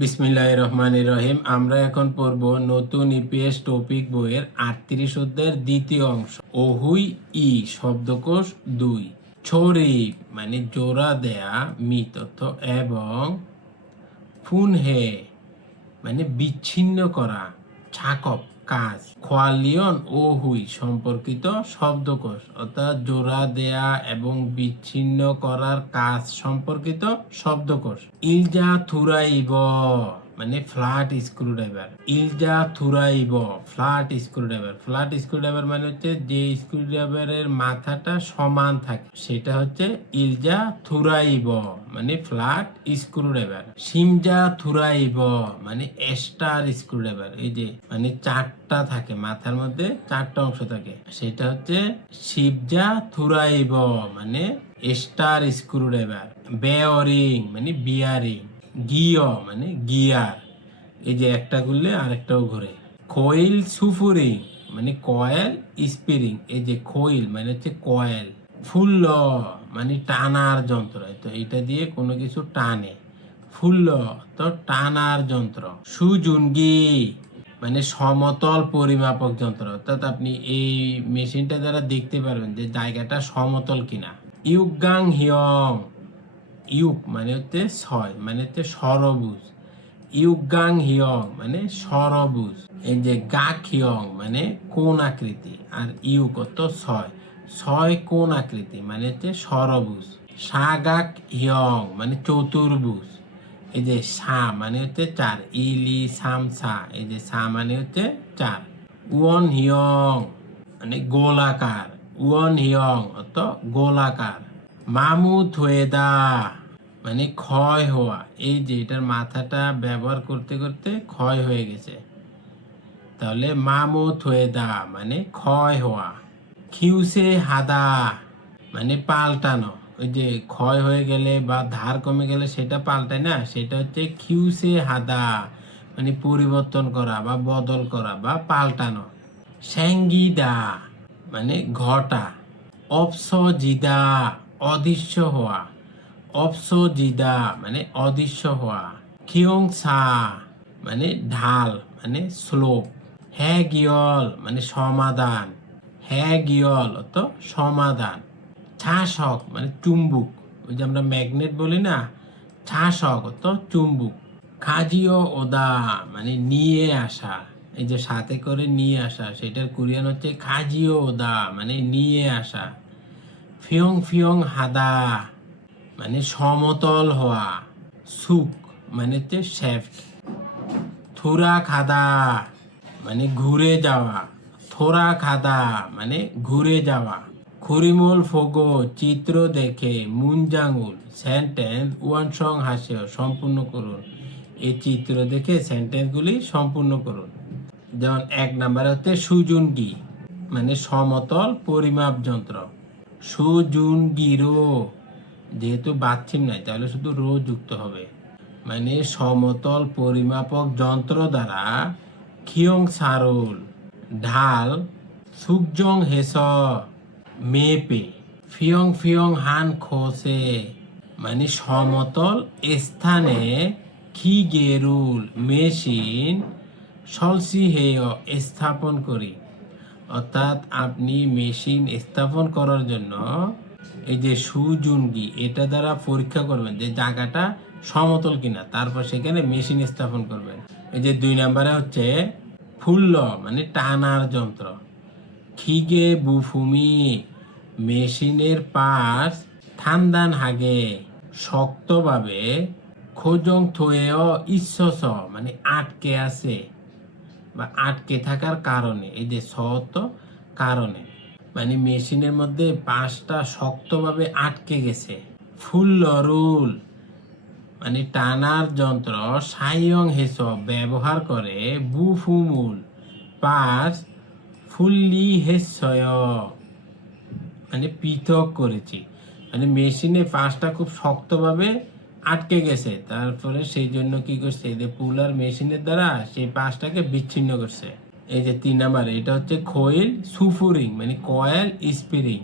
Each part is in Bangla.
বিসমিল্লাহ রহমান রহিম। আমরা এখন পড়ব নতুন ইপিএস টপিক বইয়ের আটত্রিশ অধ্যায়ের দ্বিতীয় অংশ। ওহুই ই, শব্দকোষ দুই। ছড়ি মানে জোড়া দেয়া, মিত অর্থ এবং ফুন হে মানে বিচ্ছিন্ন করা, ছাকপ। কাজ। খোয়ালিয়ন ও হুই সম্পর্কিত শব্দকোষ, অর্থাৎ জোড়া দেয়া এবং বিচ্ছিন্ন করার কাজ সম্পর্কিত শব্দকোষ। ইলজা থুরাইব মানে ফ্ল্যাট স্ক্রুড্রাইভার। ইলজা থুরাইব, ফ্ল্যাট স্ক্রুড্রাইভার। ফ্ল্যাট স্ক্রুড্রাইভার মানে হচ্ছে যে স্ক্রুড্রাইভারের মাথাটা সমান থাকে। সেটা হচ্ছে ইলজা থুরাইব মানে ফ্ল্যাট স্ক্রুড্রাইভার। সিমজা থুরাইব মানে স্টার স্ক্রুড্রাইভার। এই যে মানে চারটা থাকে, মাথার মধ্যে চারটা অংশ থাকে। সেটা হচ্ছে শিবজা থুরাইব মানে স্টার স্ক্রুড্রাইভার। বেয়ারিং মানে বিয়ারিং। গিয় মানে গিয়ার। এই যে একটা ঘুরলে আরেকটাও ঘুরে। খোইল সুফুরিং মানে কয়েল স্পিরিং। এই যে খোইল মানে হচ্ছে কয়েল। ফুল্ল মানে টানার যন্ত্র। তো এটা দিয়ে কোনো কিছু টানে। ফুল্ল, তো টানার যন্ত্র। সুজুনগি মানে সমতল পরিমাপক যন্ত্র। অর্থাৎ আপনি এই মেশিনটা দ্বারা দেখতে পারবেন যে জায়গাটা সমতল কিনা। ইউগাং হিয়ং ইউক মানে হচ্ছে ছয় মানে হচ্ছে সরবুজ। ইউগাং হিয়ং মানে সরবুজ। এই যে গাক হিয়ং মানে কোন আকৃতি? আর ইউক অত ছয়। ছয় কোন আকৃতি? মানে হচ্ছে সরবুজ। সাগাক হিয়ং মানে চতুর্ভুজ। এই যে সা মানে হচ্ছে চার। ইলি সাম, সা। এই যে সা মানে হচ্ছে চার। উয়ন হিয়ং মানে গোলাকার। উয়ন হিয়ং অত গোলাকার। মামু থুয়েদা মানে ক্ষয় হওয়া, এই যে এটার মাথাটা ব্যবহার করতে করতে ক্ষয় হয়ে গেছে। তাহলে মামু থুয়েদা মানে ক্ষয় হওয়া, খিউসে হাদা মানে পাল্টানো। ওই যে ক্ষয় হয়ে গেলে বা ধার কমে গেলে সেটা পাল্টায় না, সেটা হচ্ছে খিউসে হাদা মানে পরিবর্তন করা বা বদল করা বা পাল্টানো। স্যাঙ্গিদা মানে ঘটা, অপসজিদা, অদৃশ্য হওয়া। অপসজিদা মানে অদৃশ্য হওয়া খিয়ং সা মানে ঢাল মানে স্লোপ হ্যাঁ গিয়ল মানে সমাধান। হ্যাঁ গিয়ল অত সমাধান। ছাশক মানে চুম্বুক। ওই যে আমরা ম্যাগনেট বলি না ছাশক অত চুম্বুক। খাজিও ওদা মানে নিয়ে আসা। এই যে সাথে করে নিয়ে আসা, সেটার কোরিয়ান হচ্ছে খাজিও ওদা মানে নিয়ে আসা। ফিয়ং ফিয়ং হাদা। মানে সমতল হওয়া। সুক মানে হচ্ছে শেফট থোরা খাদা মানে ঘুরে যাওয়া। থোরা খাদা মানে ঘুরে যাওয়া। খুরিমুল ফোগো, চিত্র দেখে মুনজাঙ্গুল সেন্টেন্স ওয়ান সং হাসিও সম্পূর্ণ করুন। এই চিত্র দেখে সেন্টেন্সগুলি সম্পূর্ণ করুন। যেমন এক নাম্বারে হচ্ছে সুজুনগি মানে সমতল পরিমাপ যন্ত্র। সুজুনগিরো। যেহেতু বাচ্চিম নাই, তাহলে শুধু রো যুক্ত হবে। মানে সমতল পরিমাপক যন্ত্র দ্বারা খিয়ং সারুল, ঢাল সুকজং হেস, মেপে ফিয়ং ফিয়ং হান খোসে। মানে সমতল স্থানে খি গেরুল, মেশিন সলসি হেয় স্থাপন করি। অর্থাৎ আপনি মেশিন স্থাপন করার জন্য এই যে সুজুনগি এটা দ্বারা পরীক্ষা করবেন যে জায়গাটা সমতল কিনা, তারপর সেখানে মেশিন স্থাপন করবেন। এই যে দুই নম্বরে হচ্ছে ফুল্ল মানে টানার যন্ত্র। খিগে বুফুমি মেশিনের পাশ থান্দান হাগে, শক্তভাবে খোজং থয়েও ঈশ্বস মানে আটকে আছে, বা আটকে থাকার কারণে, এই যে সত কারণে। মানে মেশিনের মধ্যে পাঁচটা শক্তভাবে আটকে গেছে। ফুল রুল মানে টানার যন্ত্র, সাইয়ং হেস ব্যবহার করে বুফুমুল পাঁচ ফুল্লি হেসয়। মানে পৃথক করেছি। মানে মেশিনে পাঁচটা খুব শক্তভাবে আটকে গেছে। তারপরে সেই জন্য কি করছে যে পুলার মেশিনের দ্বারা সেই পাঁচটাকে বিচ্ছিন্ন করছে। এই যে তিন নাম্বার, এটা হচ্ছে খোয়েল সুফুরিং মানে কয়েল স্পিরিং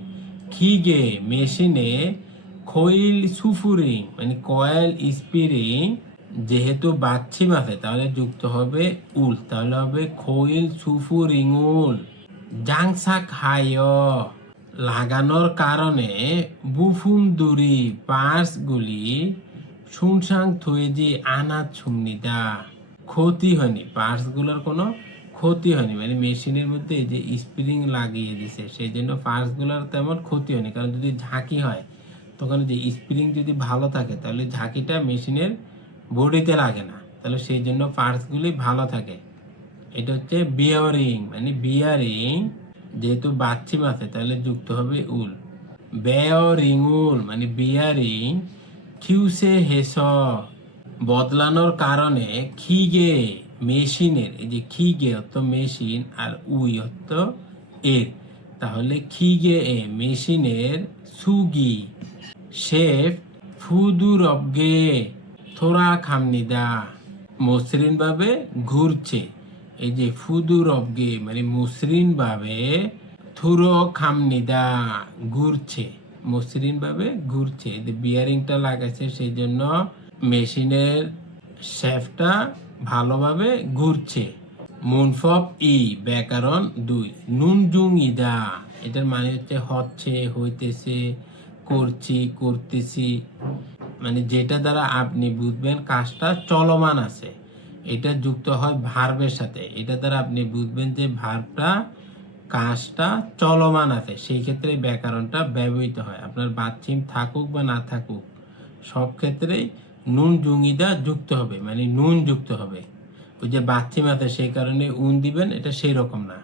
খিগে, মেশিনে খোইল সুফুরিং মানে কয়েল স্পিরিং যেহেতু বাচ্ছিম আছে তাহলে যুক্ত হবে উল, তাহলে হবে খৈল সুফুরিং উল। জাংসাক হায়, লাগানোর কারণে বুফুম দুরি পার্সগুলি শুনসাং থুয়েজি আনাত সুমনিদা ক্ষতি হয়নি পার্টসগুলোর কোনো ক্ষতি হয়নি। মানে মেশিনের মধ্যে যে স্প্রিং লাগিয়ে দিছে, সেই জন্য পার্টসগুলোর তেমন ক্ষতি হয়নি। কারণ যদি ঝাঁকি হয়, তখন যে স্প্রিং যদি ভালো থাকে, তাহলে ঝাঁকিটা মেশিনের বডিতে লাগে না। তাহলে সেই জন্য পার্টসগুলি ভালো থাকে। এটা হচ্ছে বিয়ারিং মানে বিয়ারিং যেহেতু বাচ্চিম আছে, তাহলে যুক্ত হবে উল। বেয়ারিং উল মানে বিয়ারিং কিউসে হেস। বদলানোর কারণে খিগে মেশিনের, এই যে খিগে অর্থ মেশিন আর উই অর্থ এর তাহলে খিগে এ? মেশিনের সুগি। শেফ ফুদুর অবগে থোড়া খামনিদা। মসৃণ ভাবে ঘুরছে। এই যে ফুদুর অবগে মানে মসৃণ ভাবে থুরো খামনিদা ঘুরছে। মসৃণ ভাবে ঘুরছে যে বিয়ারিংটা লাগাইছে, সেই জন্য মেশিনের শেফটা ভালোভাবে ঘুরছে। মুনফব ই, ব্যাকরণ দুই। নুন জুং ইদা, এটার মানে হচ্ছে হচ্ছে, হইতেছে, করছি, করতেছি। মানে যেটা দ্বারা আপনি বুঝবেন কাজটা চলমান আছে। এটা যুক্ত হয় ভার্বের সাথে। এটা দ্বারা আপনি বুঝবেন যে ভার্বটা কাজটা চলমান আছে। সেই ক্ষেত্রে ব্যাকরণটা ব্যবহৃত হয়। আপনার বাচ্চিম থাকুক বা না থাকুক, সব ক্ষেত্রেই নুন জুঙ্গিদা যুক্ত হবে মানে নুন যুক্ত হবে। ওই যে বাচ্চিম আছে, সেই কারণে উন দিবেন, এটা সেই রকম না।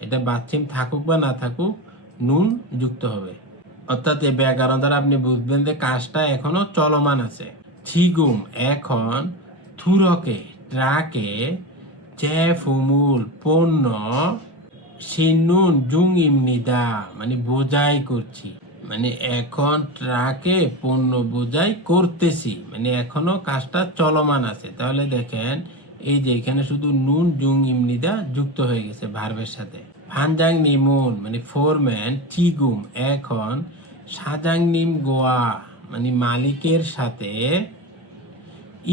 এটা বাচ্চিম থাকুক বা না থাকুক, নুন যুক্ত হবে। অর্থাৎ এই ব্যাকরণ দ্বারা আপনি বুঝবেন যে কাজটা এখনও চলমান আছে। থিগুম, এখন থুরকে, ট্রাকে চেফুমুল পণ্য সিনুন জুং ইমনিদা মানে বোঝাই করছি। মানে এখন ট্রাকে পণ্য বোঝাই করতেছি। মানে এখনও কাজটা চলমান আছে। তাহলে দেখেন, এই যে এখানে শুধু নুন, জুং, ইমনিদা যুক্ত হয়ে গেছে ভার্বের সাথে। ফানজাং নিমুন মানে ফোরম্যান চিগুম এখন সাজাং নিম গোয়া মানে মালিকের সাথে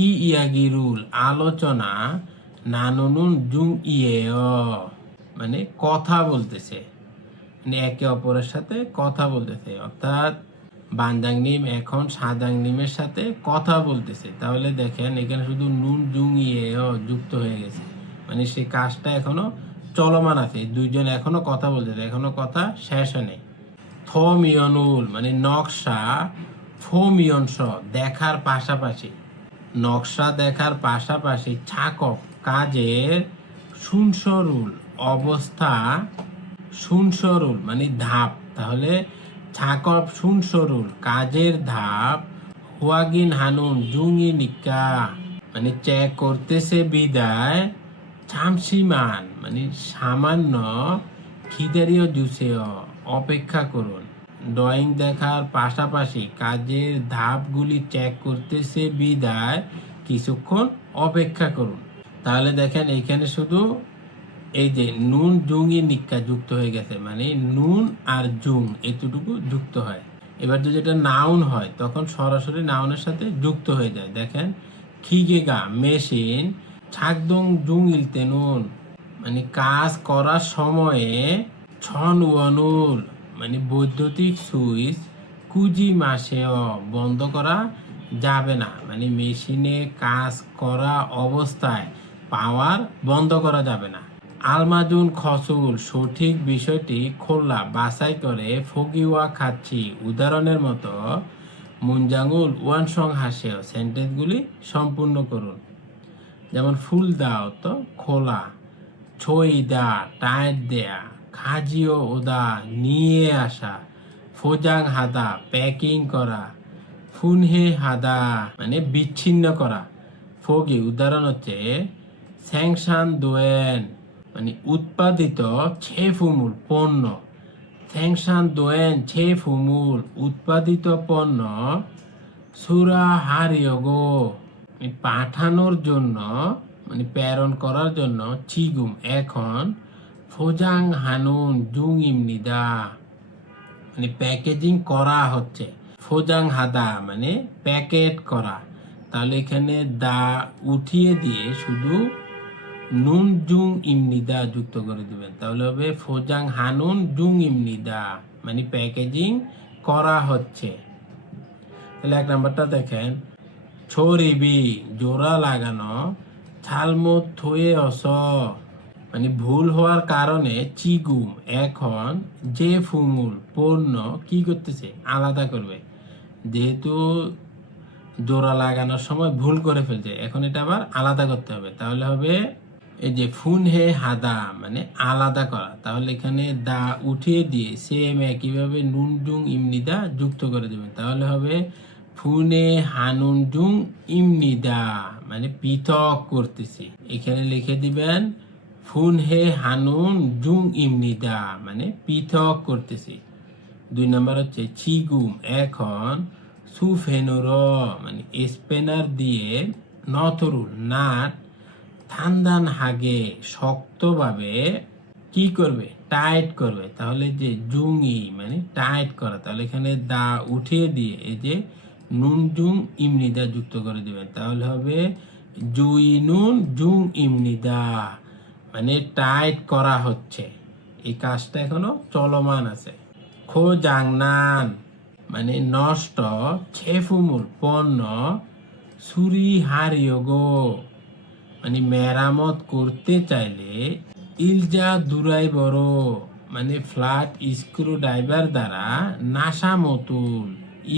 ই ইয়াগিরুল আলোচনা নানুনুন জুং ইয়ে মানে কথা বলতেছে। একে অপরের সাথে কথা বলতেছে। অর্থাৎ বান্দাং নিম এখন সাদাং নিমের সাথে কথা বলতেছে। তাহলে দেখেন, এখানে শুধু নুন জুং ইয়ে যুক্ত হয়ে গেছে। মানে সেই কাজটা এখনও চলমান আছে। দুইজন এখনও কথা বলতেছে, এখনও কথা শেষ হয়নি। থমিয়নুল মানে নকশা ফোমিয়নস দেখার পাশাপাশি, নকশা দেখার পাশাপাশি ছাকক কাজের সুনসরুল অবস্থা সুনসরুল মানে ধাপ। তাহলে ছাকপ সুনসরুল কাজের ধাপ, হুয়াগিন হানুন জুঙ্গি নিকা। মানে চেক করতেছে বিদায় ছামসিমান মানে সামান্য খিদারিও জুসেও অপেক্ষা করুন। ড্রয়িং দেখার পাশাপাশি কাজের ধাপগুলি চেক করতেছে বিদায়, কিছুক্ষণ অপেক্ষা করুন। তাহলে দেখেন, এখানে শুধু এই যে নুন জুঙ্গি নিক্কা যুক্ত হয়ে গেছে মানে নুন আর জুং এতটুকু যুক্ত হয়। এবার যদি এটা নাউন হয়, তখন সরাসরি নাউনের সাথে যুক্ত হয়ে যায়। দেখেন, খিগেগা, মেশিন, ছাকদং জুং ইলতে নুন মানে কাজ করার সময়ে ছন ওয়ানুল মানে বৈদ্যুতিক সুইচ কুজি মাসেও বন্ধ করা যাবে না। মানে মেশিনে কাজ করা অবস্থায় পাওয়ার বন্ধ করা যাবে না। আলমাজুন খসুল সঠিক বিষয়টি খোলা বাছাই করে ফগিওয়া খাচ্ছি উদাহরণের মতো মুনজাঙ্গুল ওয়ান সং হাসেও সেন্টেন্সগুলি সম্পূর্ণ করুন। যেমন ফুল দাও তো খোলা, ছই দা টায়ার দেয়া, খাজিও ওদা, নিয়ে আসা, ফোজাং হাদা, প্যাকিং করা, ফুনহে হাদা মানে বিচ্ছিন্ন করা। ফগি উদাহরণ হচ্ছে স্যাংশান দোয়েন। মানে উৎপাদিত ছে ফুমুল পণ্য। স্যাংশান দোয়েন ছে ফুমুল উৎপাদিত পণ্য। সুরা হারিয়গো মানে পাঠানোর জন্য মানে প্রেরণ করার জন্য চিগুম। এখন ফোজাং হানুন জুং ইমনিদা মানে প্যাকেজিং করা হচ্ছে। ফোজাং হাদা মানে প্যাকেট করা। তাহলে এখানে দা উঠিয়ে দিয়ে শুধু নুন জুং ইমনিদা যুক্ত করে দিবেন। তাহলে হবে ফোজাং হানুন জুং ইমনিদা মানে প্যাকেজিং করা হচ্ছে। তাহলে এক নাম্বারটা দেখেন। ছরিবি, জোড়া লাগানো ছালমুত থয়ে অস। মানে ভুল হওয়ার কারণে চিগুম। এখন যে ফুমুল, পণ্য কি করতেছে? আলাদা করবে। যেহেতু জোড়া লাগানোর সময় ভুল করে ফেলছে, এখন এটা আবার আলাদা করতে হবে। তাহলে হবে এই যে ফুন হে হাদা মানে আলাদা করা। তাহলে এখানে দা উঠিয়ে দিয়ে সেম একইভাবে নুন জুং ইমনিদা যুক্ত করে দেবেন। তাহলে হবে ফুনে হানুন জুং ইমনিদা মানে পৃথক করতেছি। এখানে লিখে দিবেন ফুন হে হানুন জুং ইমনিদা মানে পৃথক করতেছি। দুই নম্বর হচ্ছে চিগুম। এখন সুফেনুর মানে স্পেনার দিয়ে নথরুল, নাট থান্দান হাগে শক্তভাবে কি করবে? টাইট করবে। তাহলে যে জুঙ্গি মানে টাইট করা, তাহলে এখানে দা উঠিয়ে দিয়ে এই যে নুন, জুং ইমনিদা যুক্ত করে দিবেন। তাহলে হবে জুই, নুন, জুং ইমনিদা মানে টাইট করা হচ্ছে। এই কাজটা এখনও চলমান আছে। খো জাংনান মানে নষ্ট, খেফুমুল, পণ্য সুরি হারিয়োগো মানে মেরামত করতে চাইলে ইলজা দুরাই বড় মানে ফ্ল্যাট স্ক্রু ড্রাইভার দ্বারা নাসা মতুল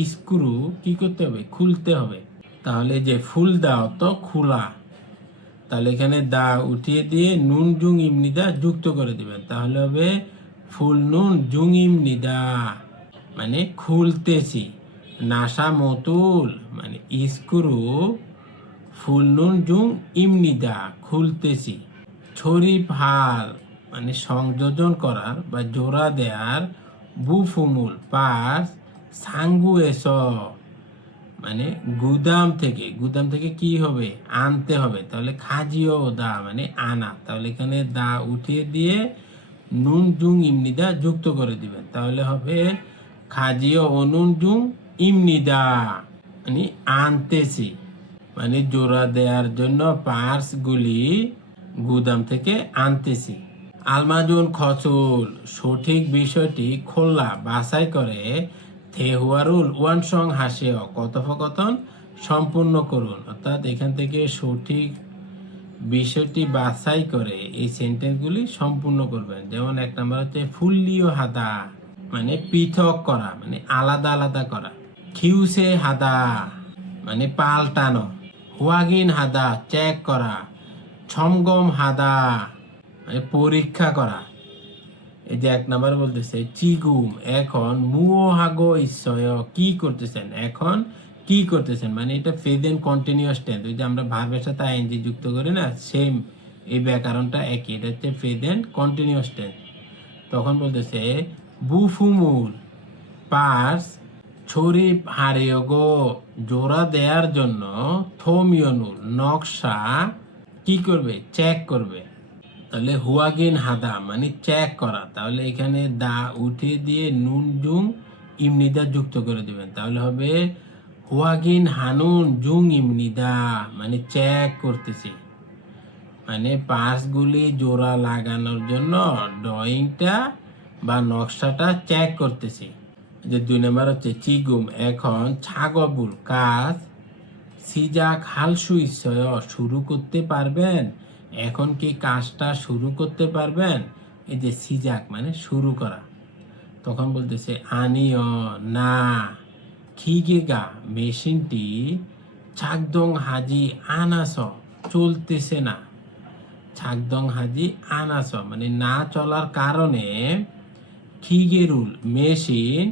স্ক্রু কি করতে হবে? খুলতে হবে। তাহলে যে ফুল দাও তো খোলা। তাহলে এখানে দা উঠিয়ে দিয়ে নুন, জুং, ইমনিদা যুক্ত করে দিবেন। তাহলে হবে ফুল, নুন, জুং, ইমনিদা মানে খুলতেছি। নাসা মতুল মানে স্ক্রু ফুল নুন জুং ইমনিদা খুলতেছি। ছড়ি ফাল মানে সংযোজন করার বা জোড়া দেওয়ার বুফুমুল পাস সাঙ্গু এস মানে গুদাম থেকে গুদাম থেকে কি হবে? আনতে হবে। তাহলে খাজিও দা মানে আনা। তাহলে এখানে দা উঠিয়ে দিয়ে নুন জুং ইমনিদা যুক্ত করে দিবেন। তাহলে হবে খাজিও অনুন জুং ইমনিদা মানে আনতেছি। মানে জোড়া দেওয়ার জন্য পার্সগুলি গুদাম থেকে আনতেছি। আলমাজুন খচুল, সঠিক বিষয়টি খোলা, বাছাই করে থেহুয়ারুল ওয়ান সং হাসেও কথোপকথন সম্পূর্ণ করুন। অর্থাৎ এখান থেকে সঠিক বিষয়টি বাছাই করে এই সেন্টেন্সগুলি সম্পূর্ণ করবেন। যেমন এক নম্বর হচ্ছে ফুল্লিও হাদা মানে পৃথক করা মানে আলাদা আলাদা করা। খিউসে হাদা মানে পাল্টানো। হুয়াগিন হাদা চেক করা। ছমগম হাদা পরীক্ষা করা। এই যে এক নাম্বার বলতেছে, চিগুম, এখন মুও হাগো ইচ্ছয় কি করতেছেন? এখন কি করতেছেন? মানে এটা ফেদেন কন্টিনিউয়াস টেন্স ওই যে আমরা ভার্বের সাথে আইএনজি যুক্ত করি না সেম এই ব্যাকরণটা একই। এটা হচ্ছে ফেদেন কন্টিনিউয়াস টেন্স তখন বলতেছে, বুফুমুল পার্স ছড়ি হারিয়গো জোড়া দেওয়ার জন্য থোমিয়নুল নকশা কি করবে? চেক করবে। তাহলে হুয়াগিন হাদা মানে চেক করা। তাহলে এখানে দা উঠিয়ে দিয়ে নুন, জুং, ইমনিদা যুক্ত করে দেবেন। তাহলে হবে হুয়াগিন হানুন, জুং, ইমনিদা মানে চেক করতেছি। মানে পাঁচগুলি জোড়া লাগানোর জন্য ড্রয়িংটা বা নকশাটা চেক করতেছি। যে দুই নম্বর হচ্ছে চিগুম, এখন ছাগবুল কাজ সিজাক হালসু ইচ্ছয় শুরু করতে পারবেন। এখন কি কাজটা শুরু করতে পারবেন? এই যে সিজাক মানে শুরু করা। তখন বলতেছে, আনিও না, খিগেগা মেশিনটি ছাকদং হাজি আনাস চলতেছে না। ছাকদং হাজি আনাস মানে না চলার কারণে খিগেরুল মেশিন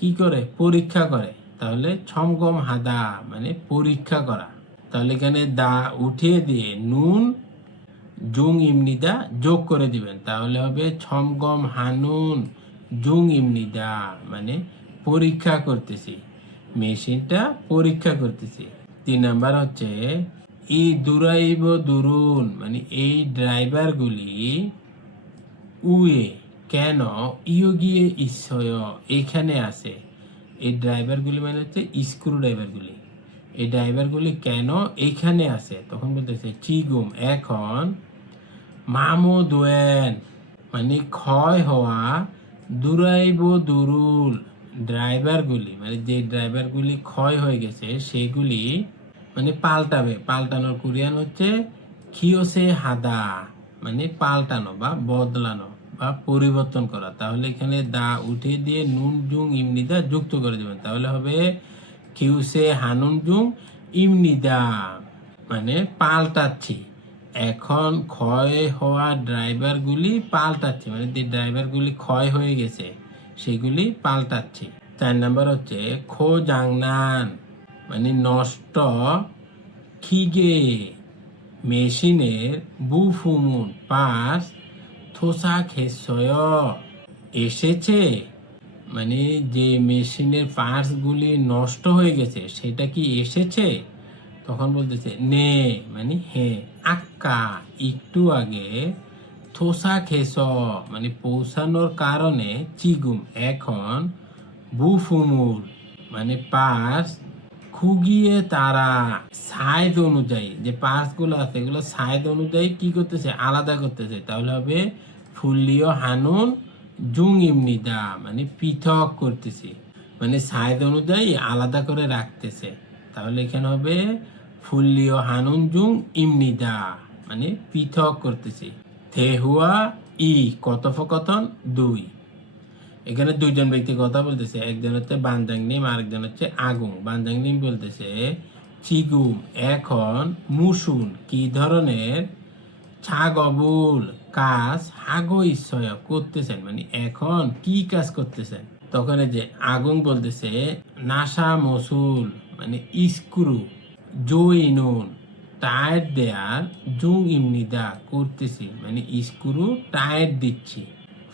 কি করে? পরীক্ষা করে। তাহলে ছমগম হাদা মানে পরীক্ষা করা। তাহলে এখানে দা উঠিয়ে দিয়ে নুন, জুং ইমনিদা যোগ করে দিবেন। তাহলে হবে ছমগম হানুন জুং ইমনিদা মানে পরীক্ষা করতেছি। মেশিনটা পরীক্ষা করতেছি। তিন নাম্বার হচ্ছে, ই দুরাইব দুরুন মানে এই ড্রাইভারগুলি উয়ে কেন ইয়োগিয়ে ইচ্ছয় এখানে আছে? এই ড্রাইভারগুলি মানে হচ্ছে স্ক্রু ড্রাইভারগুলি এই ড্রাইভারগুলি কেন এইখানে আছে? তখন বলতেছে চিগুম এখন মামো দোয়েন মানে ক্ষয় হওয়া দুরাইব দুরুল ড্রাইভারগুলি মানে যে ড্রাইভারগুলি ক্ষয় হয়ে গেছে, সেগুলি মানে পাল্টাবে। পাল্টানোর কোরিয়ান হচ্ছে খিওসে হাদা? মানে পাল্টানো বা বদলানো। বা পরিবর্তন করা। তাহলে এখানে দা উঠে দিয়ে নুন, জুং ইমনিদা যুক্ত করে দেবেন। তাহলে হবে কিউসে হানুন, জুং ইমনিদা মানে পাল্টাচ্ছি। এখন ক্ষয় হওয়া ড্রাইভারগুলি পাল্টাচ্ছে মানে যে ড্রাইভারগুলি ক্ষয় হয়ে গেছে, সেগুলি পাল্টাচ্ছে। চার নাম্বার হচ্ছে খো জাংনান মানে নষ্ট খিগে, মেশিনের বুফুমুন, পাস থোসা এসেছে? মানে যে মেশিনের পার্টসগুলি নষ্ট হয়ে গেছে, সেটা কি এসেছে? তখন বলতেছে, নে মানে হ্যাঁ আক্কা, একটু আগে থোসা খেস মানে পৌঁছানোর কারণে চিগুম, এখন বুফুমুর মানে পার্স খুগিয়ে তারা সাইজ অনুযায়ী যে পার্টসগুলো আছে, এগুলো সাইজ অনুযায়ী কি করতেছে? আলাদা করতেছে। তাহলে হবে ফুল্লিও হানুন জুং ইমনিদা মানে পৃথক করতেছে। মানে সাইজ অনুযায়ী আলাদা করে রাখতেছে। তাহলে এখানে হবে ফুল্লিও হানুন জুং ইমনিদা মানে পৃথক করতেছে। থেহুয়া ই, কথোপকথন দুই। এখানে দুইজন ব্যক্তি কথা বলতেছে, একজন হচ্ছে বানজাং নিম আরেকজন হচ্ছে আগুন বানজাং নিম বলতেছে, চিগুম, এখন মুসুন, কি ধরনের ছাগবুল কাজ হাগো ইচ্ছয় করতেছেন? মানে এখন কি কাজ করতেছেন? তখন যে আগুন বলতেছে, নাসা মসুল মানে স্ক্রু জইনুন টায়ার দেয়ার জুং ইমনিদা করতেছি মানে স্ক্রু টায়ার দিচ্ছি।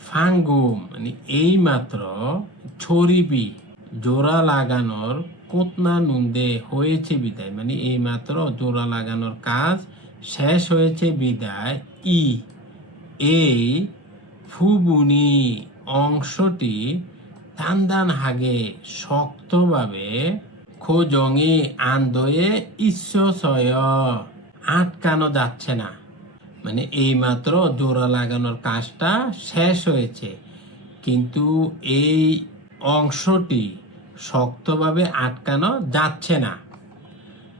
ফাঙ্গুম মানে এই মাত্র ছড়িবি জোড়া লাগানোর কোতনা নুন্দে হয়েছে বিদায়। মানে এই মাত্র জোড়া লাগানোর কাজ শেষ হয়েছে বিদায়। ই, এই ফুবুনি অংশটি তান্দান হাগে শক্তভাবে খোজঙে আন্দয়ে ঈশ্বসয় আটকানো যাচ্ছে না। মানে এইমাত্র জোড়া লাগানোর কাজটা শেষ হয়েছে। কিন্তু এই অংশটি শক্তভাবে আটকানো যাচ্ছে না।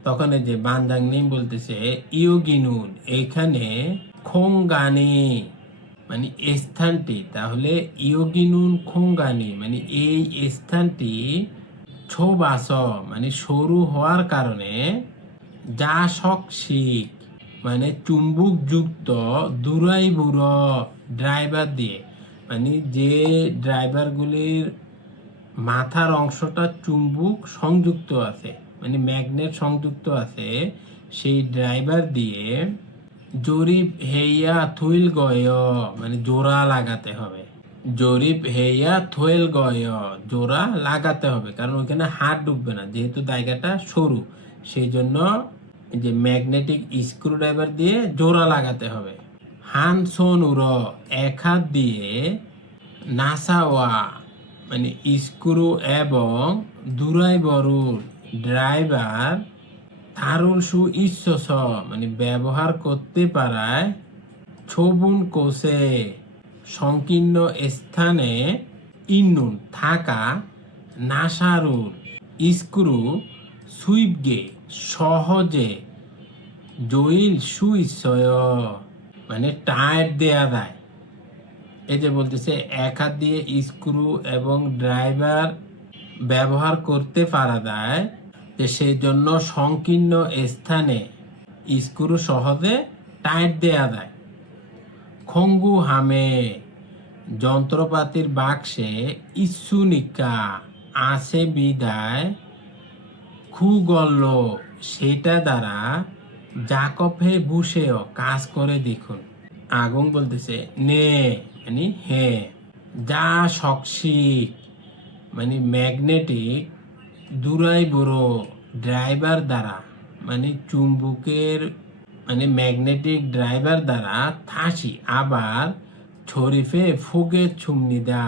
তখন এই যে বান্দাংনি বলতেছে ইয়োগিনুন এখানে খোঙ্গানি। মানে স্থানটি, তাহলে ইয়োগিনুন খোঙ্গানি মানে এই স্থানটি ছোবাস মানে সরু হওয়ার কারণে যা শক্তিক মানে চুম্বক যুক্ত দুরাই বুড়ো ড্রাইভার দিয়ে। মানে যে ড্রাইভারগুলির মাথার অংশটা চুম্বক সংযুক্ত আছে মানে ম্যাগনেট সংযুক্ত আছে, সেই ড্রাইভার দিয়ে জরিপ হেইয়া থুইল গয় মানে জোড়া লাগাতে হবে। জরিপ হেইয়া থুইল গয়, জোড়া লাগাতে হবে, কারণ ওইখানে হাত ডুববে না, যেহেতু জায়গাটা সরু, সেই জন্য যে ম্যাগনেটিক স্ক্রু ড্রাইভার দিয়ে জোড়া লাগাতে হবে। হান সোন উর এক হাত দিয়ে নাসাওয়া মানে স্ক্রু এবং দুরাই বরুর ড্রাইভার তারুল সু ঈশ্বস মানে ব্যবহার করতে পারায় ছবুন কোষে সংকীর্ণ স্থানে ইন্নুন থাকা নাসারুর স্ক্রু সুইপগে সহজে জইল সুইশ্বয় মানে টায়ার দেয়া যায়। এই যে বলতেছে, এক হাত দিয়ে স্ক্রু এবং ড্রাইভার ব্যবহার করতে পারা যায়, যে সেই জন্য সংকীর্ণ স্থানে স্ক্রু সহজে টাইট দেয়া যায়। খঙ্গু হামে যন্ত্রপাতির বাক্সে ইস্যুনিকা আছে বিদায়। খুগল্ল, সেটা দ্বারা জাকফে বসেও কাজ করে দেখুন। আগুন বলতেছে, নে মানে হে, যা শক্সিক মানে ম্যাগনেটিক, দুরাই বড় ড্রাইভার দ্বারা মানে চুম্বকের মানে ম্যাগনেটিক ড্রাইভার দ্বারা থাসি আবার ছরিফে ফুগে ছুমনি দা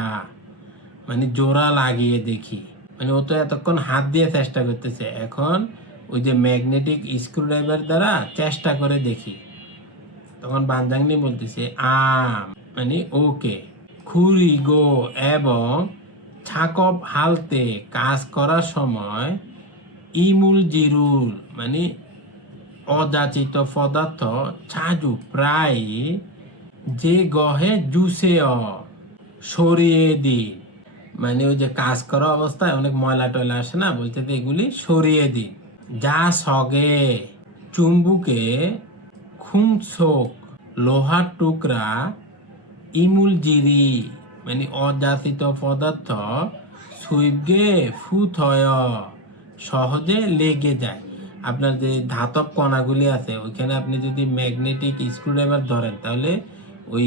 মানে জোড়া লাগিয়ে দেখি। মানে ও তো এতক্ষণ হাত দিয়ে চেষ্টা করতেছে। এখন ওই যে ম্যাগনেটিক স্ক্রুড্রাইভার দ্বারা চেষ্টা করে দেখি। তখন বানজাংনি বলতেছে, আম মানে ওকে, খুরি গো এবং ছাকপ হালতে কাজ করার সময় ইমুল জিরুল মানে অযাচিত পদার্থ ছাজু প্রায় যে গহে জুসে সরিয়ে দিন মানে ওই যে কাজ করা অবস্থায় অনেক ময়লা টয়লা আসে না বলতে এগুলি সরিয়ে দিন যা সগে চুম্বুকে খুমছোক লোহার টুকরা, ইমুল জিরি মানে অযাচিত পদার্থ সুইপগে ফুথয়, সহজে লেগে যায়। আপনার যে ধাতব কণাগুলি আছে, ওইখানে আপনি যদি ম্যাগনেটিক স্ক্রুড্রাইভার ধরেন, তাহলে ওই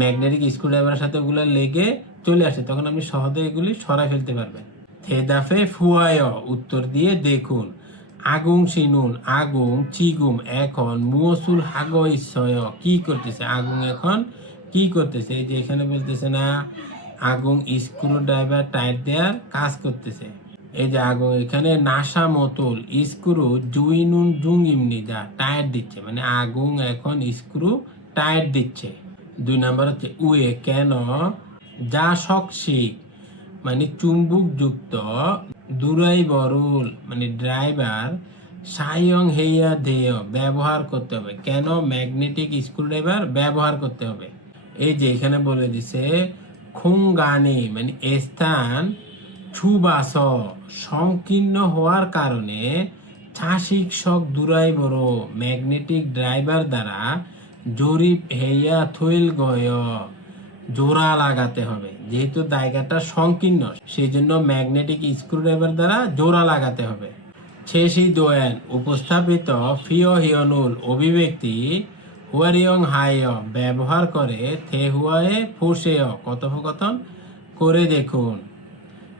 ম্যাগনেটিক স্ক্রুড্রাইভারের সাথে ওগুলো লেগে চলে আসে, তখন আপনি সহজে এগুলি সরাই ফেলতে পারবেন। থেদাফে ফুয়ায়, উত্তর দিয়ে দেখুন। আগুন সিনুন আগুন চিগুম, এখন মুসুল হাগ কি করতেছে? আগুন এখন কি করতেছে? এই যে এখানে বলতেছে না আগুন স্ক্রু ড্রাইভার টায়ার দেওয়ার কাজ করতেছে। এই যে আগুন এখানে নাসা মতল, স্ক্রু জুই নুন জুং ইমনি যা টায়ার দিচ্ছে। মানে আগুন এখন স্ক্রু, টায়ার দিচ্ছে। দুই নাম্বার হচ্ছে উয়ে, কেন যা শকশিক মানে চুম্বক যুক্ত দুরাই বরুল মানে ড্রাইভার, সায়ং হেইয়া ধেয় ব্যবহার করতে হবে। কেন? ম্যাগনেটিক স্ক্রুড্রাইভার ব্যবহার করতে হবে। এই যে এখানে বলে দিছে, খুঙ্গানি মানে স্থান ছুবাস, সংকীর্ণ হওয়ার কারণে ছাসিক শক দুরাই বড়, ম্যাগনেটিক ড্রাইভার দ্বারা জরিপ হেইয়া থইল গয়। জোড়া লাগাতে হবে। যেহেতু জায়গাটা সংকীর্ণ সেই জন্য ম্যাগনেটিক স্ক্রুড্রাইভার দ্বারা জোড়া লাগাতে হবে। শেষই দোয়েন উপস্থাপিত ফিও হিয়নুল অভিব্যক্তি হুয়ারিয়ং হায় ব্যবহার করে থে হুয়ায়ে ফুসেয় কথোপকথন করে দেখুন।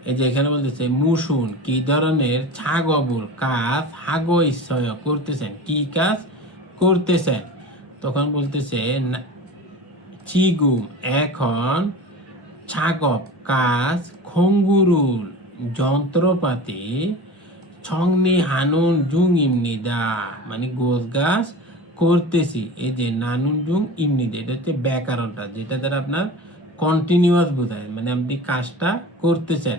এই যে এখানে বলতেছে, মুসুন, কি ধরনের ছাগবুল কাজ হাগো ইচ্ছয় করতেছেন? কি কাজ করতেছেন? তখন বলতেছে চিগুম এখন ছাগপ কাজ খঙ্গুরুল যন্ত্রপাতি ছংনি হানুন জুং ইমনিদা মানে গোছ গাছ করতেছি। এই যে নানুন জুং ইমনিদা এটা হচ্ছে ব্যাকরণটা, যেটা দ্বারা আপনার কন্টিনিউয়াস বোঝায় মানে আপনি কাজটা করতেছেন।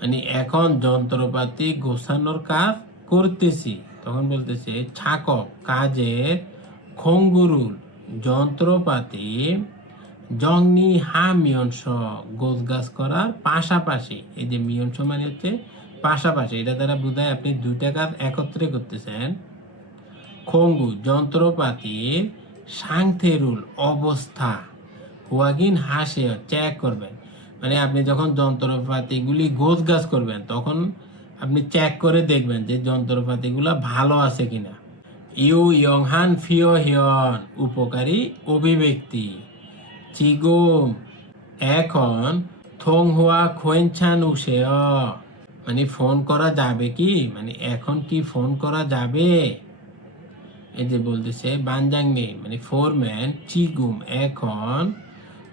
মানে এখন যন্ত্রপাতি গোছানোর কাজ করতেছি, তখন বলতেছে ছাকক কাজের খঙ্গুরুল যন্ত্রপাতি, জংনি হা মিয়ংস গোছ গাছ করার পাশাপাশি, এই যে মিয়ংস মানে হচ্ছে পাশাপাশি, এটা দ্বারা বোঝায় আপনি দুইটা কাজ একত্রে করতেছেন। খঙ্গু যন্ত্রপাতির সাংথেরুল অবস্থা। হুয়াগিন হাসে চেক করবেন। মানে আপনি যখন যন্ত্রপাতিগুলি গোছ গাছ করবেন, তখন আপনি চেক করে দেখবেন যে যন্ত্রপাতিগুলো ভালো আছে কিনা। ইউ ইয়ংহান ফিও হিয়ন, উপকারী অভিব্যক্তি। চিগুম, এখন থং হুয়া খোয়েনছান উসেয় মানে ফোন করা যাবে কি? মানে এখন কি ফোন করা যাবে? এই যে বলতেছে বানজাংনি মানে ফোরম্যান চিগুম, এখন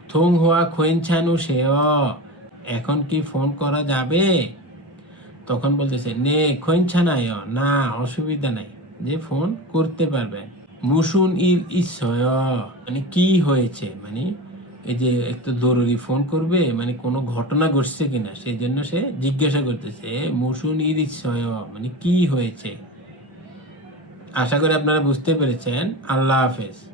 থং হুয়া খোয়েনছানু সেয় এখন কি ফোন করা যাবে? তখন বলতেছে, নে খোয়েনছানায় না, অসুবিধা নাই। যে ফোন করতে পারবে। মুসুন ইর ইসয় মানে কি হয়েছে? মানে এই যে একটু জরুরি ফোন করবে মানে কোনো ঘটনা ঘটছে কিনা সেই জন্য সে জিজ্ঞাসা করতেছে মুসুন ইর ইসয় মানে কি হয়েছে? আশা করি আপনারা বুঝতে পেরেছেন। আল্লাহ হাফেজ।